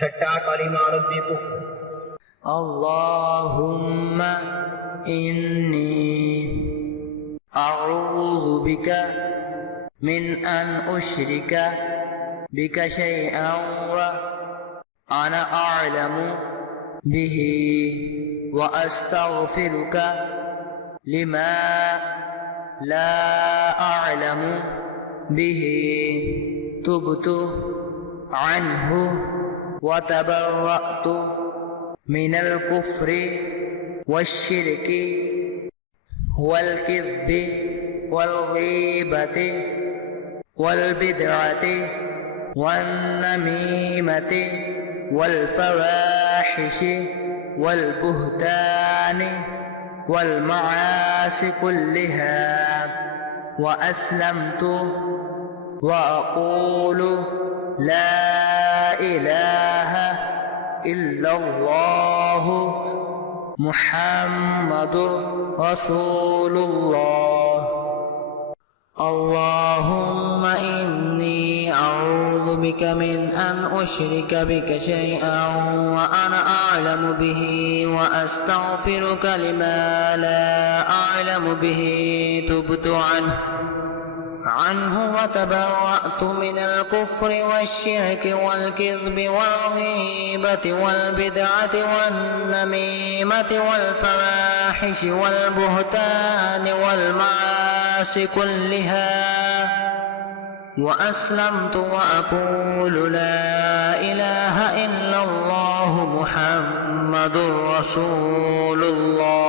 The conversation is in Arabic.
छठा कलिमा रद्दी कुफ्र। اللهم إني أعوذ بك من أن أشرك بك شيئا وأنا أعلم به وأستغفرك لما لا أعلم به تبت عنه وتبرأت من الكفر والشرك والكذب والغيبة والبدعة والنميمة والفواحش والبهتان والمعاصي كلها وأسلمت وأقول لا إله إلا الله محمد رسول الله. اللهم إني أعوذ بك من أن أشرك بك شيئا وأنا أعلم به وأستغفرك لما لا أعلم به تبت عنه وتبرأت من الكفر والشرك والكذب والغيبة والبدعة والنميمة والفواحش والبهتان والمعاصي كلها وأسلمت وأقول لا إله إلا الله محمد رسول الله.